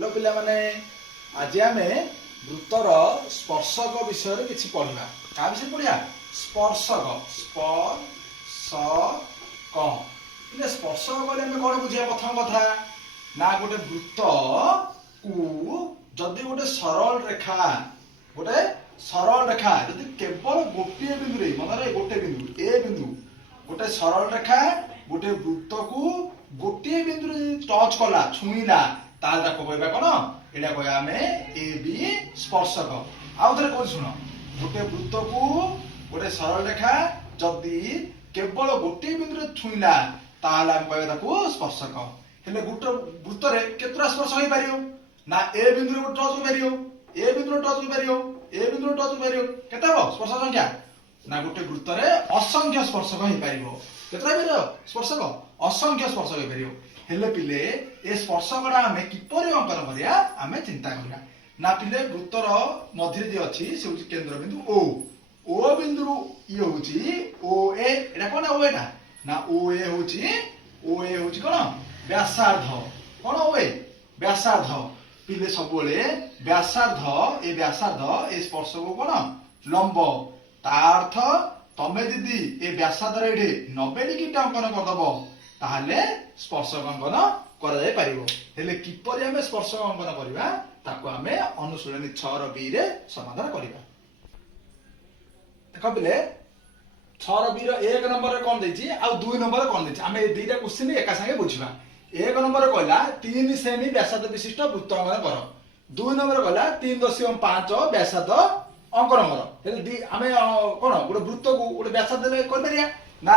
Hello पिला माने आज आमे वृत्तर स्पर्शक विषय किसी पढ़ा क्या विषय पढ़ा स्पर्शक स्पर्शक पिले स्पर्शक कहले आमे कौन बुझिया प्रथम कथा ना गोटे वृत्त को जदि गोटे सरल रेखा जदि केवल गोटे बिंदु रे मन रे गोटे बिंदु ए बिंदु गोटे सरल रेखा गोटे वृत्त को गोटे बिंदु रे टच कला छुईला ताल ताको कहबा कोन एडा कहया हमें ए बी स्पर्शक आउ थरे कोन सुनो गोटे वृत्त को गोटे सरल रेखा जदि केवल गोटे बिंदु रे छुईला ताल हम कहबा ताको स्पर्शक हेले गोटे वृत्त रे केतरा स्पर्श होई पारियो ना ए बिंदु रे टच होई पारियो ए बिंदु रे टच होई पारियो ए बिंदु रे टच होई पारियो केते हो स्पर्श संख्या ना गोटे वृत्त रे असंख्य स्पर्शक होई पारियो केतरा पारियो स्पर्शक असंख्य स्पर्शक होई पारियो हेले पिले ए स्पर्शकड़ा हमें किपरि अंकन करिया हमें चिंता करिया ना पिले वृत्तर मध्य जे अछि से होछि केंद्र बिंदु ओ बिंदु ये होछि ओ ए एटा कोन ओ एटा ना ओ ए होछि कोन व्यासार्ध कोन ओ ए व्यासार्ध पिले सबले व्यासार्ध ए स्पर्शक कोन लंब ता अर्थ तमे दीदी ए व्यासार्ध रे 90 डिग्री अंकन करदबो ताहले स्पर्शक अंकन करा जाय परिबो हेले किपरि हमें स्पर्शक अंकन करिबा ताको हमें अनुशीलनी 6 रो बी रे समाधान करिबा देखो पिले 6 रो बी रो 1 नंबर रे कोन दैछि आ 2 नंबर रे कोन दैछि हमें ए दुईटा क्वेश्चन एका संगे बुझिबा 1 नंबर कहला 3 सेमी व्यासार्ध विशिष्ट वृत्त अंकन कर 2 नंबर कहला 3.5 व्यासार्ध अंकन कर हेले हमें कोन गोटे वृत्त को गोटे व्यासार्ध ले कर परिया ना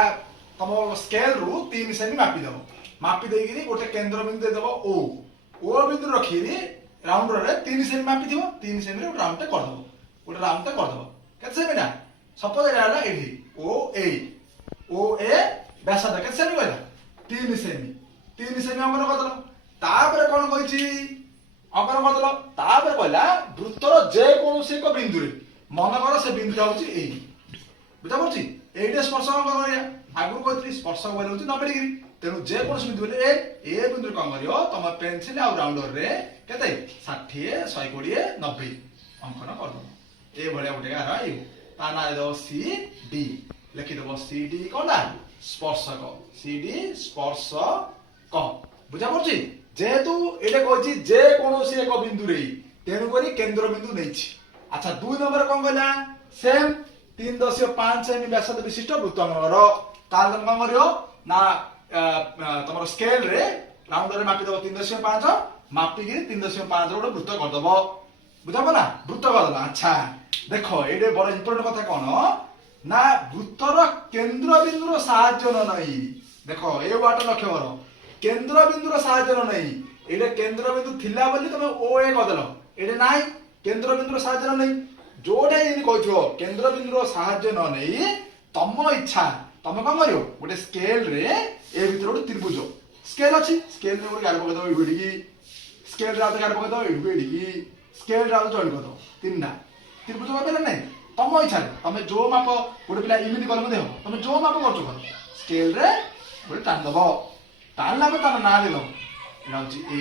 तम स्केल रु 3 सेमी मापी दबो मापी देगिरी गोटे केंद्र बिंदु दे दबो ओ बिंदु रखिरी राउंड रे 3 सेमी मापी दिबो 3 सेमी रे राउंड टे कर दबो गोटे राउंड टे कर दबो केते सेमी ना सपोज एला एठी ओ ए व्यासार्ध केते सेमी कहला 3 सेमी अंकन कर दलो तापर कोन कहिछि अंकन कर दलो तापर कहला वृत्तर जे कोनोसी एक बिंदु रे मन कर से बिंदु होछि ए बुझा पड़छि एइडे स्पर्शक अंकन करिया आगु कहतली स्पर्शक बारे होछि 90 डिग्री तेनु जे कोन बिंदु रे ए बिंदु रे कोन करियो तम पेंसिल आ राउंडर रे केते 60 120 90 अंकन कर दो ए भलिया गोटे गार आयु ता ना दो सी डी लिखि दबो सी डी कोनला स्पर्शक सी डी स्पर्शक बुझा पड़छि जेतु एटे कहछि जे कोनोसी एक बिंदु रे तेनु करी केंद्र बिंदु नैछि अच्छा 2 नंबर कोन कहला सेम 3.5 सेमी व्यासार्ध विशिष्ट वृत्त अंकन तार कोन करियो ना तमरो स्केल रे राउंड रे मापी दबो 3.5 मापी गिरी 3.5 रो वृत्त कर दबो बुझाबो ना वृत्त कर दला अच्छा देखो एडे बड़ इंपोर्टेंट कथा कोन ना वृत्तर केंद्र बिंदु रो सहाय्य न नहीं देखो ए वाट लक्ष्य करो केंद्र बिंदु रो सहाय्य न नहीं एडे केंद्र बिंदु थिला बोली तमे ओ ए कर दलो एडे नाही केंद्र बिंदु रो सहाय्य न नहीं जोडा यदि कहथियो केंद्र बिंदु रो सहाय्य न नहीं तम इच्छा तमे कोन करियो गोटे स्केल रे ए भीतर गोटे त्रिभुज स्केल अछि स्केल रे गोटे गार पके दो एडिकी स्केल रे गार पके दो एडिकी स्केल रे जॉइन कर दो तीनटा त्रिभुज मापे नै तम इच्छा तमे जो माप गोटे पिला इमिति कल मते हो तमे जो माप करछो कर स्केल रे गोटे टान दबो टानला पे तार ना देलो एडा होची ए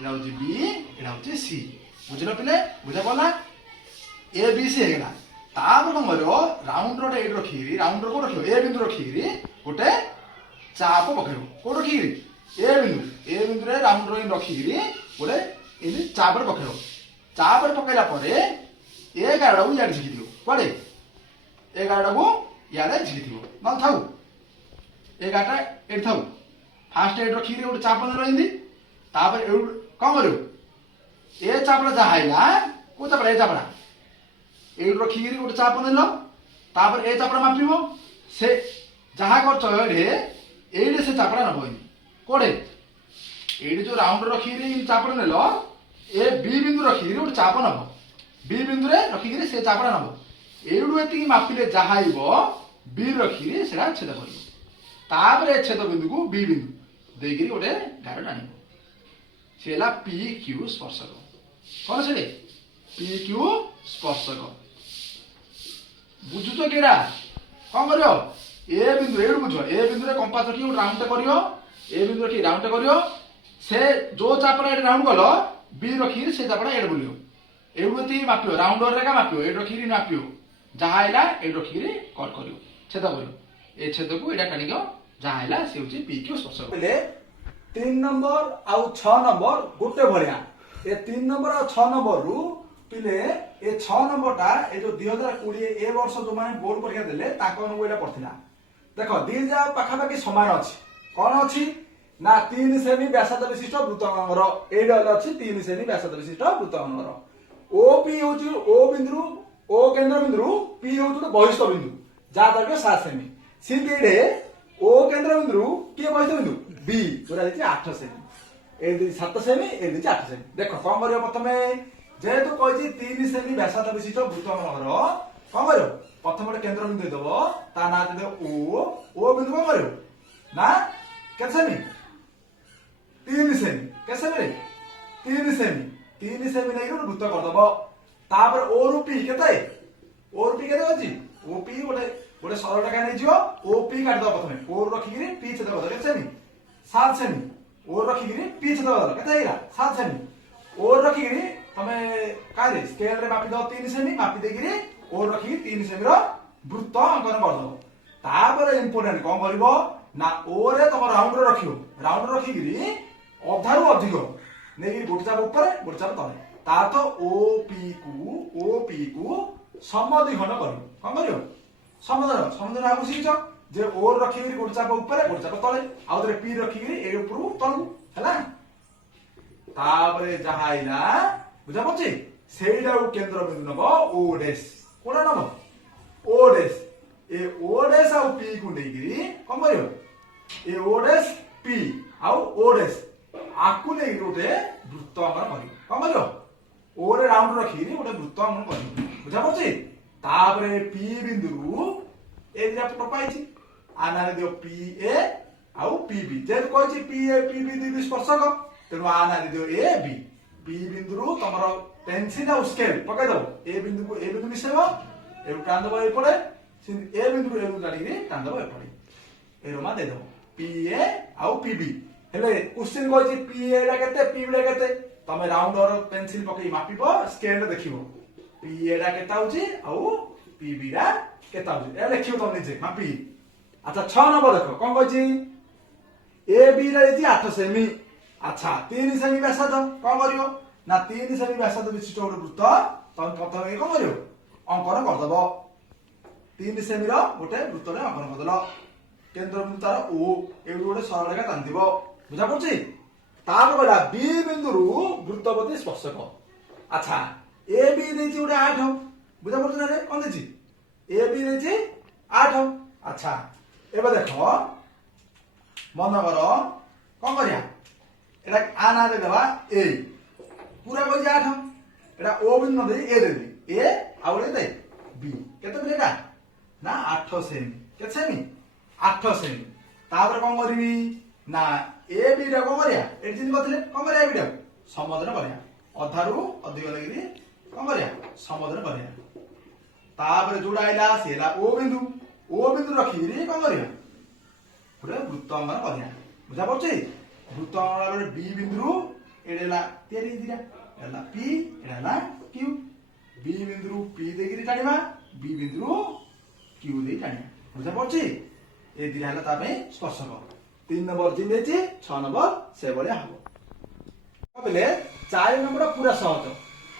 एडा होची बी एडा होची सी बुझलो पिले बुझा पला ए बी सी हेला तापर कोन करियो राउंड रो एड रखिरी राउंड रो को रखियो ए बिंदु रखिरी गोटे चाप पकड़ो को रखिरी ए बिंदु रे राउंड रो रखिरी गोटे एनी चाप रे पकड़ला परे ए गाडा को याड झिकी दियो कोडे ए गाडा को याडे झिकी दियो न थाउ ए गाडा एड थाउ फास्ट एड रखिरी गोटे चाप न रहिंदी तापर एड कोन करियो ए चापड़ा जाहाइला को चापड़ा ए चापड़ा एड रखिरी गोटे चाप नेलो तापर ए चापड़ा मापिबो से जहा करछो एडे एडे से चापड़ा न होइनी कोडे एडे जो राउंड रखिरी चापड़ा नेलो ए बी बिंदु रखिरी गोटे चाप नबो बी बिंदु रे रखिरी से चापड़ा नबो एडु एति मापिले जाहाइबो बी रखिरी सेडा छेद करिबो तापर ए छेद बिंदु को बी बिंदु देगिरी गोटे गार टानिबो सेला पी क्यू स्पर्शक कोन से पी क्यू स्पर्शक बुझुतो केडा कोन करियो ए बिंदु एडु बुझो ए बिंदु रे कंपास रखी राउंड करियो ए बिंदु रखी राउंड करियो से जो चापरा एडे राउंड कलो बी रखिकी से चापटा एड बुलियो एवढी मापियो राउंडर रे का मापियो एड रखिकी मापियो जहाँ आइला एड रखिकी कट करियो छेद करियो ए छेद को एटा टाणिक जहाँ आइला से होची पी को स्पर्श बोले 3 नंबर आउ 6 नंबर गोटे भलिया ए 3 नंबर आउ 6 नंबर रु पिले ए 6 नंबर टा ए जो 2020 ए वर्ष जो माने बोर्ड परीक्षा देले ताको नु एटा पड़थिला देखो दी जा पाखा पाखी समान अछि कोन अछि ना 3 सेमी व्यासार्ध विशिष्ट वृत्तखंडर एडा अछि 3 सेमी व्यासार्ध विशिष्ट वृत्तखंडर ओपी होची ओ बिंदु ओ केंद्र बिंदु पी होची बहिष्ठ बिंदु जा दैर्घ्य 7 सेमी सिंधेडे ओ केंद्र बिंदु के बहिष्ठ बिंदु बी जोरा देछि 8 सेमी ए 7 सेमी ए 8 सेमी देखो कोन करियो प्रथमे जेहेतु कहिछि 3 सेमी व्यासार्ध विशिष्ट वृत्तखंडर कोन करियो प्रथम गोटे केंद्र बिंदु देबो ता ना दे ओ बिंदु कोन करियो ना केते सेमी 3 सेमी केते सेमी 3 सेमी 3 सेमी नै वृत्त कर दबो तापर ओ रु पी केते अछि ओ पी गोटे सरल रेखा नै जियो ओ पी काट दबो प्रथमे ओ रखिगिरी पी छेद कर केते सेमी 7 सेमी ओ रखिगिरी पी छेद कर केते आइला 7 सेमी ओ रखिगिरी तमे कारे स्केल रे मापी दो 3 सेमी मापी देगिरी ओ रखिगी 3 सेमी रो वृत्त अंकन कर दबो तापर इंपोर्टेंट कोन करबो ना ओ रे तम राउंड रखिगिरी अधारु अधिक नेगिरी गोटे चाप ऊपर गोटे चाप तले ता तो ओ पी को समद्विखंड करियो कोन करियो समद्विखंड आगु सिखिछ जे ओ रखिगिरी गोटे चाप ऊपर गोटे चाप तले आ उधर पी रखिगिरी ए ऊपर तलु हला तापरे जहा आइला बुझा पछि सेइडा केंद्र बिंदु नबो ओ डैश कोना नबो ओ डैश ए ओ डैश आ पी को नेगिरी कोन करियो ए ओ डैश पी आ ओ डैश आकु नै गोटे वृत्त अंकन करियो कोन करियो ओ रे राउंड रखिरी गोटे वृत्त अंकन करियो बुझा पछि तापरे पी बिंदु ए दिया पट पाइछि आना रे दियो पी ए आ पी बी जे कहिछि पी ए पी बी दुई स्पर्शक तेनु आना रे दियो ए बी पी बिंदु तमरो पेंसिल आ स्केल पकाइ दबो ए बिंदु मिसेबो ए टान दबो ए पड़े ए बिंदु गाड़ी टान दबो ए पड़े ए रोमा दे दबो पी ए आ पी बी हेले क्वेश्चन कहिछि पी ए रा केते पी बी रा केते तमे राउंडर पेंसिल पकई मापिबो स्केल रे देखिबो पी ए रा केता होछि आ पी बी रा केता होछि ए लेखियो तम निजे मापी अच्छा 6 नंबर देखो कोन कहिछि ए बी रा देछि 8 सेमी अच्छा 3 सेमी व्यासार्ध कोन करियो ना 3 सेमी व्यासार्ध विशिष्ट गोटे वृत्त तम प्रथमे कोन करियो अंकन कर दबो 3 सेमी रो गोटे वृत्त रे अंकन कर दलो केंद्र बिंदु तार ओ एवढी गोटे सरल रेखा टान दिबो बुझा पड़छि तापर गला बी बिंदु रु वृत्तपति स्पर्शक अच्छा ए बी देछि गोटे 8 बुझा पड़छि रे कोन देछि ए बी देछि 8 अच्छा एबे देखो मन करो कोन करिया एटा आना दे देबा ए पूरा कोइ 8 एटा ओ बिंदु दे ए दे ए आउले दे बी केते बिलेटा ना 8 सेमी केते सेमी 8 सेमी तापर कोन करबी ना ए बी रा कोन करिया एट जिन कथले कोन करिया बी रा समोधन करिया अधारु अधिक लगिरी कोन करिया समोधन करिया तापर जोडा आइला सेला ओ बिंदु रखिरी कोन करिया पूरा वृत्त अंकन करिया बुझा पड़छि वृत्त अंकन रे बी बिंदु एडेला तेरी दिरा एला पी एडेला क्यू बी बिंदु पी देगिरी टाणीबा बी बिंदु क्यू दे टाणीबा बुझा पड़छि ए दिला हला तापे स्पर्शक 3 नंबर जिन देछि 6 नंबर से बळे हबो बोले 4 नंबर पूरा सहज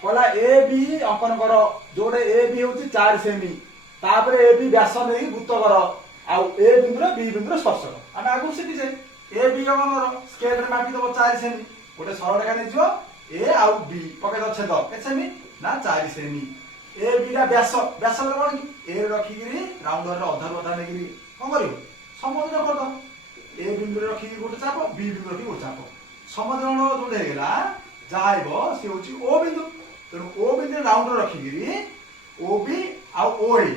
कहला ए बी अंकन कर जोडे ए बी होछि 4 सेमी तापर ए बी व्यास नै वृत्त कर आ ए बिंदु रे बी बिंदु रे स्पर्शक हम आगु सिटी जे ए बी अंकन कर स्केल रे मापी दबो 4 सेमी गोटे सरल रेखा नै जियो ए आ बी पके द छेद के सेमी ना 4 सेमी ए बी रा व्यास रे कोन की ए रखिगिरी राउंडर रे अधार नै गिरी कोन करियो समोधन कर दो ए बिंदु रे रखि गोटे चाप बी बिंदु रखि गोटे चाप समोधन जोडे हेला जाइबो से होची ओ बिंदु तेनु ओ बिंदु राउंड रखिगिरी ओ बी आ ओ ए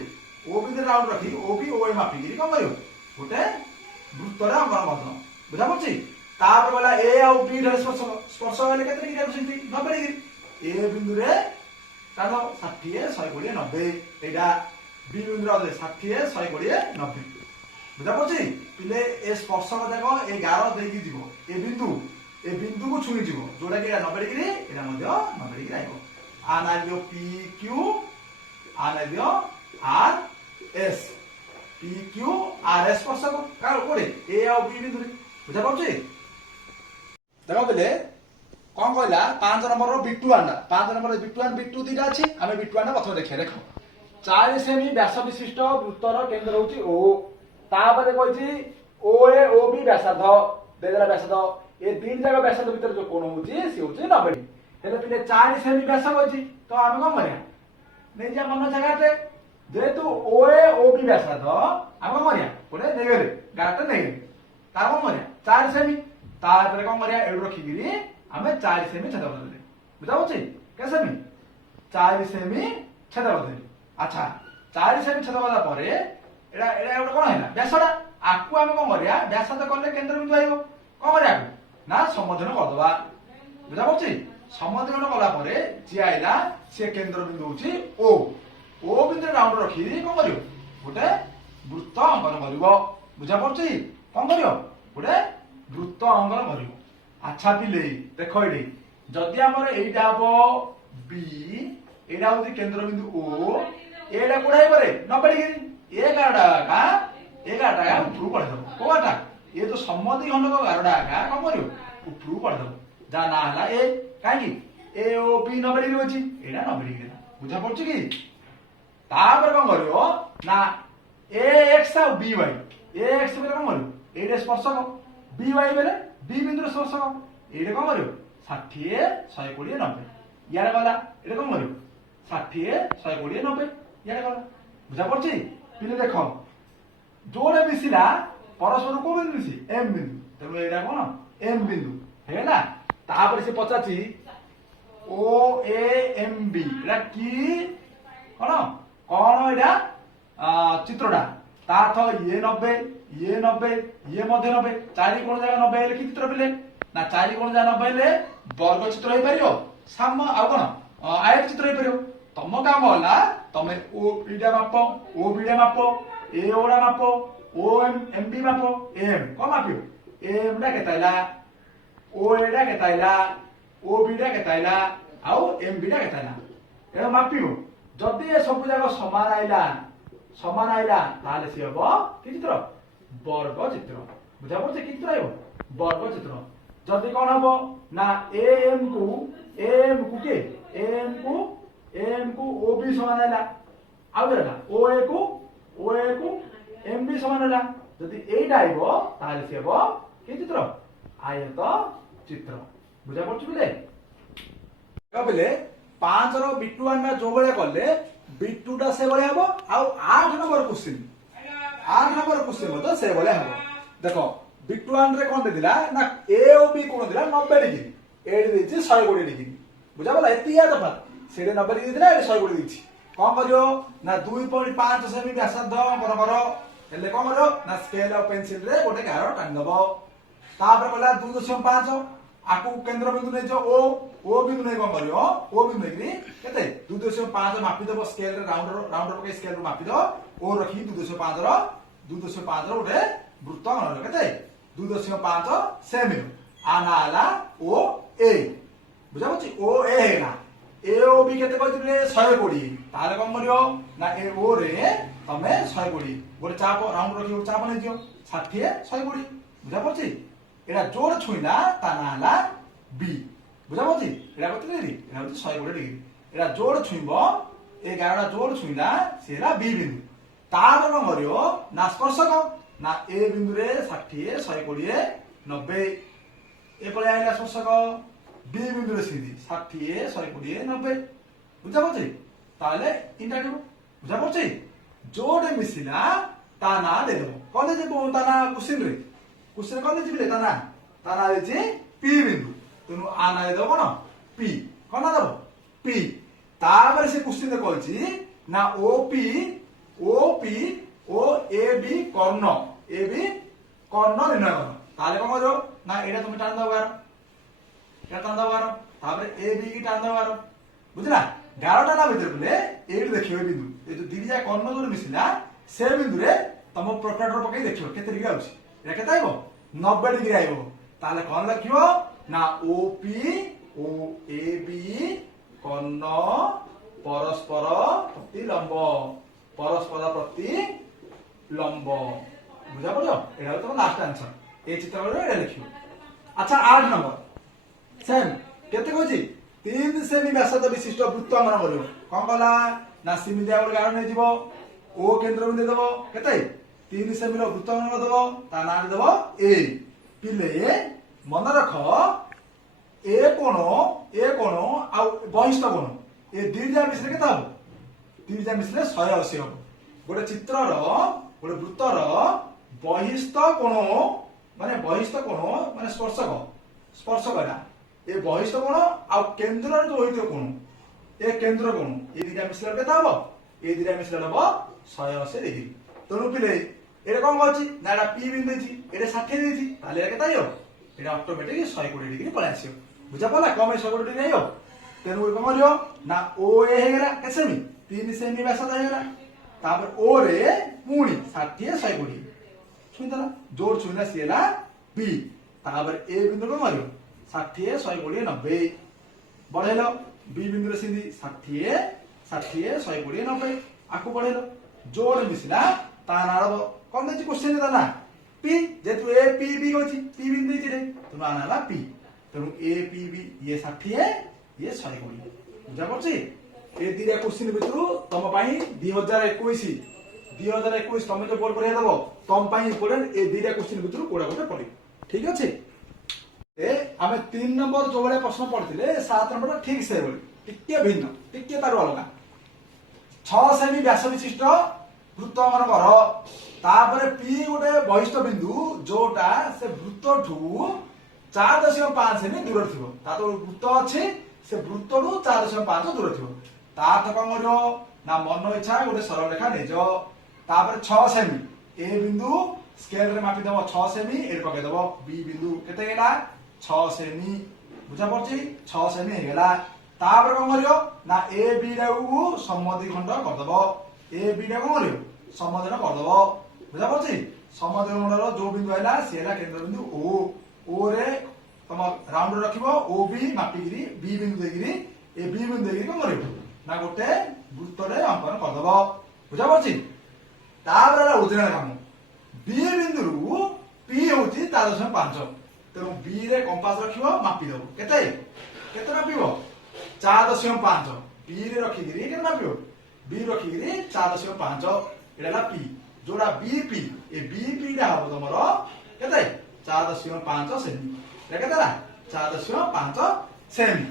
ओ बिंदु राउंड रखि ओ बी ओ ए मापिगिरी कोन करियो गोटे वृत्त रे अंकन करदो बुझा पड़छि तापर वाला ए आ बी रे स्पर्श हेले केते डिग्री आछिंती 90 डिग्री ए बिंदु रे तानो 60 120 90 एडा बी बिंदु रे 60 120 90 बुझा पड़छि पिले ए स्पर्शक देखो ए 11 देकी जीवो ए बिंदु ए बिंदु को छुई जीवो जोटा कि 90 डिग्री एटा मध्य 90 डिग्री आइबो आ ना दियो पी क्यू आ ना दियो R S P Q R S स्पर्शक कार कोडे ए आ बी बिंदु बुझा पाउछि देखो बेले कौन कहला 5 नंबर रो बिटू आंडा 5 नंबर बिटू बिटू दीटा अछि आमे बिटू आंडा प्रथम देखिया देखो 4 सेमी व्यास विशिष्ट वृत्तर केंद्र होछि ओ तापर कहछि ओ ए ओ बी व्यासार्ध देदरा व्यासार्ध ए तीन जगह व्यासार्ध भीतर जो कोण होछि से होछि 90 हेले पिने 4 सेमी व्यास होछि तो आमे कोन करिया नै जा मन जगाते जेतु ओ ए ओ बी व्यासार्ध आमे कोन करिया कोने नेगले गाटे नै ता कोन करिया 4 सेमी तापर कोन करिया एडु रखिगिरी आमे 4 सेमी छेद करदे बुझा होछि के सेमी 4 सेमी छेद करदे अच्छा 4 सेमी छेद करला परे एडा एडा एडा कोन हैला व्यासडा आकु आमे कोन करिया व्यासार्ध करले केंद्र बिंदु आइबो कोन करिया ना समोधन करदबा बुझा होछि समोधन कला परे जे आइला से केंद्र बिंदु होछि ओ बिंदु राउंड रखि कोन करियो गोटे वृत्त अंकन करिवो बुझा पड़छि कोन करियो गोटे वृत्त अंकन करिवो अच्छा पिले देखो एडी जदि हमर एइटा हबो बी एडा होछि केंद्र बिंदु ओ एडा कोडाई परे 90 डिग्री ए गाडा का उपरू पड़ दो कोटा ये तो सम्मति खंड को गारडा का कोन करियो उपरू पड़ दो जा ना हला ए काई ए ओ बी 90 डिग्री होछि एडा 90 डिग्री बुझा पड़छि कि तापर कोन करियो ना ए एक्स आ बी वाई ए एक्स बेले कोन करियो एडा स्पर्शक बी वाई बेले बी बिंदु स्पर्शक एडा कोन करियो 60 120 90 यार गला एडा कोन करियो 60 120 90 यार गला बुझा पड़छि पिले देखो जोड़े मिसिला परस्पर को बिंदु मिसी एम बिंदु तेणु एडा कोन एम बिंदु हेला तापर से पचाची ओ ए एम बी एडा की कोन कोन एडा चित्रडा ताथ ये 90 ये मध्य 90 चारि कोण जगह 90 हेले कि चित्र पिले ना चारि कोण जगह 90 हेले वर्ग चित्र होई परियो साम आ कोन आयत चित्र होई परियो तम काम होला तमे ओ बीडा माप ओ बीडा माप ए ओडा माप ओ एम बी माप एम को मापियो एम डा केताइला ओ एडा केताइला ओ बीडा केताइला आउ एम बीडा केताइला ए मापियो जदि ए सब जगह समान आइला ताले से हबो कि चित्र वर्ग चित्र बुझा पड़छ कि चित्र आइबो वर्ग चित्र जदि कोन हबो ना एम को के एम को ओ बी समान आइला आउ देला ओ ए को एम बी समान आइला जदि एटा आइबो ताले से हबो कि चित्र आयत चित्र बुझा पड़छ बिले कबले 5 रो बिटू आंडा जो बळे करले बिटूटा से बळे हबो आउ 8 नंबर क्वेश्चन मत से बळे हबो देखो बिटू आंड रे कोन देदिला ना ए ओ बी कोन दिला 90 डिग्री एडी देछि 120 डिग्री बुझा बोला एति याद तफात सेडे 90 डिग्री दिला एडी 120 देछि कोन करियो ना 2.5 सेमी व्यासार्ध बराबर हेले कोन करियो ना स्केल ऑफ पेंसिल रे गोटे गारो टान दबो तापर कहला 2.5 आकु केंद्र बिंदु नै जो ओ बिंदु नै कोन करियो ओ बिंदु नै केते 2.5 मापि दबो स्केल रे राउंडर के स्केल रो मापि दो ओ रखी 2.5 रो गोटे वृत्त गण केते 2.5 सेमी आनाला ओ ए बुझा पछि ओ ए हेला ए ओ बी केते कहतिले 120 ताले कोन करियो ना ए ओ रे तमे 120 गोटे चाप राउंड रखी चाप नै दियो 60 120 बुझा पछि एडा जोड़ छुइला ता नाला बी बुझा पछि एडा कते डिग्री एडा होछि 120 डिग्री एडा जोड़ छुइबो ए 11 जोड़ छुइला सेला बी बिंदु तापर कोन करियो ना स्पर्शक ना ए बिंदु रे 60 120 90 ए पळे आइला स्पर्शक बी बिंदु रे सीधी 60 120 90 बुझा पछि ताले इंटा देबो बुझा पछि जोड़े मिसिला ता ना दे देबो कोन देबो ता ना क्वेश्चन कोन देबे ता ना देछि पी बिंदु तेनु आ ना दे कोन पी कोन दबो पी तापर से क्वेश्चन दे कहछि ना ओपी ओ ए बी कर्ण निर्णय करो ताले कोन करो ना एडा तुम टान दबो गारो तापर ए बी की टान दबो गारो बुझला 11 टा ना भीतर बोले एडी देखियो बिंदु ए जो दिरिजा कर्ण जो मिसिला से बिंदु रे तम प्रोट्रैक्टर पकई देखियो केते डिग्री आउछि एटा केते आइबो 90 डिग्री आइबो ताले कोन लखियो ନା OP OAB କର୍ଣ୍ଣ ପରସ୍ପର ପ୍ରତି ଲମ୍ବ ପରସ୍ପର ପ୍ରତି ଲମ୍ବ ବୁଝା ପଡିବ। ଏଇଟା ହଉଛି ତମ ଲାଷ୍ଟ ଆନ୍ସର। এই চিত্র এটা লিখিব। আচ্ছা 8 নম্বর সেম কেতে কইছি 3 সেমি ব্যাসার্ধ বিশিষ্ট বৃত্ত অঙ্কন করিব। কোন কলা না সিমিদিয়া ଗୋଟେ ଗାର ନେଇ ଯିବ O କେନ୍ଦ୍ର ବିନ୍ଦୁ ଦେବ କେତେ 3 ସେମି ର ବୃତ୍ତ ଅঙ্কନ ଦେବ ତା ନାଁ ଦେବ A। ପିଲେ ମନେ ରଖ ଏ କୋଣ ଆଉ ବହିଷ୍ଠ କୋଣ ଏ ଦୁଇଟା ମିଶିଲେ କେତେ ହବ? ଦୁଇଟା ମିଶିଲେ 180 ହବ। ଗୋଟେ ଚିତ୍ରର ଗୋଟେ ବୃତ୍ତର ବହିଷ୍ଠ କୋଣ ମାନେ ସ୍ପର୍ଶକ ଏଟା ଏ ବହିଷ୍ଠ କୋଣ ଆଉ କେନ୍ଦ୍ରରେ ଯୋଉ ହେଇଥିବ କୋଣ ଏ କେନ୍ଦ୍ର କୋଣ ଏ ଦିଟା ମିଶିଲେ କେତେ ହବ? ଏ ଦିଟା ମିଶିଲେ ହବ 180 ডিগ্রি। ତେଣୁ ପିଲେ ଏଟା କଣ କହୁଛି ନା ଏଟା P ବିନ୍ଦୁ ଦେଇଛି ଏଟା 60 ଦେଇଛି ତାହେଲେ ଏଟା କେତେ ହେଇବ? এটা অটোমেটিক 120 ডিগ্রি পড়ে আসিব। বুঝা পড়লা কম 120 ডিগ্রি আইব। তেনু কোন করিও না ও এ হেগলা কেতে সেমি 3 সেমি ব্যাসার্ধ হেগলা তারপর ও রে পুনি 60 120 শুনতলা জোর ছুইনা সিলা বি তারপর এ বিন্দু কোন করিও 60 120 90 বড়াইলো বি বিন্দু রে সিন্ধি 60 120 90 আকু বড়াইলো জোর মিশিলা তা নাড়ব কোন দেছি কোশ্চেন তা না P যেহেতু A P B হচ্ছে P বিন্দু দিছি রে তুমি আনালা P তেমন A P B ইয়ে 60 ইয়ে 120 বুঝা পড়ছি। এই দুইটা কোশ্চেন ভিতরু তম পাই 2021 তুমি তো বোর্ড পড়িয়া দেব তম পাই ইম্পর্টেন্ট এই দুইটা কোশ্চেন ভিতরু কোড়া কোটা পড়ি ঠিক আছে। আমি 3 নম্বর যোবলে প্রশ্ন পড়িলে 7 নম্বরটা ঠিক সে বলি টিকে ভিন্ন টিকে তার অলগা 6 সেমি ব্যাস বিশিষ্ট বৃত্ত অঙ্কন কর তারপরে P গোটে বহিষ্ঠ বিন্দু যোটা সে বৃত্ত ঠু 4.5 সেমি দূরে থিব তা তো বৃত্ত আছে সে বৃত্ত ঠু 4.5 দূরে থিব তা তো কম করিও না মন ইচ্ছা গোটে সরল রেখা নেজ তারপরে 6 সেমি A বিন্দু স্কেল রে মাপি দেব 6 সেমি এর পকে দেব B বিন্দু কেতে গেলা 6 সেমি বুঝা পড়ছি 6 সেমি হয়ে গেলা তারপরে কম করিও না A B রেউ সমদ্বিখণ্ড কর দেব A B টা কম করিও সমদ্বিখণ্ড কর দেব বুঝা পড়ছি। সমদ্বিখণ্ডর जो বিন্দু আইলা সে হলা কেন্দ্র বিন্দু O রে তম রাউন্ড রাখিবো OB মাপিগিরি B বিন্দু দেগিরি এ B বিন্দু দেগিরি কম করিব না গোটে বৃত্তরে অঙ্কন কর দেব বুঝা পড়ছি। তারপরে হলা অরিজিনাল কাম B বিন্দুরু P হউছি 4.5 তেমন B রে কম্পাস রাখিবো মাপি দেব কেতে কেতে মাপিবো 4.5 B রে রাখিগিরি কেতে মাপিবো B রাখিগিরি 4.5 এটা হলা P जोड़ा BP ए BP টা হবো তোমার কেতে 4.5 সেমি এটা কেতে না 4.5 সেমি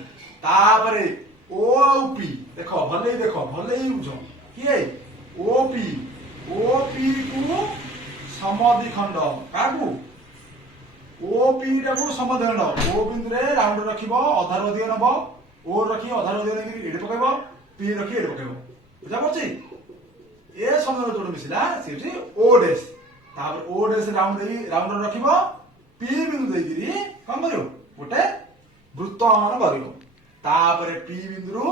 তারপরে O আর P দেখো ভলেই বুঝো কি এই OP কু সমদ্বিখণ্ড কাকু OP টাকু সমদ্বিখণ্ড O বিন্দুরে রাউন্ড রাখিব অধার অধিক নব O রাখি অধার অধিক নেকি এটি পকাইব P রাখি এটি পকাইব বুঝা পড়ছি। এ সমদ্বিখণ্ড যোড় মিশিলা সেটি O ড্যাশ তারপর O ড্যাশ রাউন্ড রাখিব P বিন্দু দেইগিরি কোন করিব গোটে বৃত্ত অঙ্কন করিব তারপরে P বিন্দুরু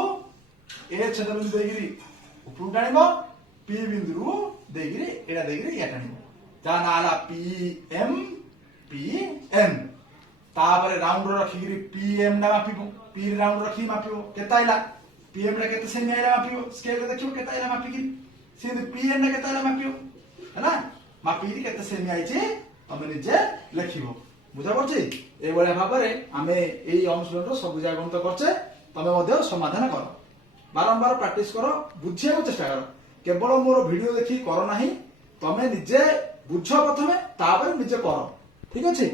এ ছেদ বিন্দু দেইগিরি উপরু টানিব P বিন্দুরু দেইগিরি এটা দেইগিরি এটা টানিব যা না হলা PM PN তারপরে রাউন্ড রাখিগিরি PM না মাপিব P রাউন্ড রাখি মাপিব কেতে আইলা PM টা কেতে সেমি আইলা মাপিব স্কেল রে দেখিব কেতে আইলা মাপিগিরি সেমি PN টা কেতে আইলা মাপিব হলা মাপিগিরি কেতে সেমি আইছে তুমি নিজে লেখিব বুঝা পড়ছি। এইভাবে ভাবে আমি এই অনুশীলনটা সবু জায়গা করছে তুমি মধ্যে সমাধান কর বারম্বার প্র্যাকটিস কর বুঝিବାକୁ চেষ্টা কর কেবল মোর ভিডিও দেখি কর না তুমি নিজে বুঝ প্রথমে তারপরে নিজে কর ঠিক আছে।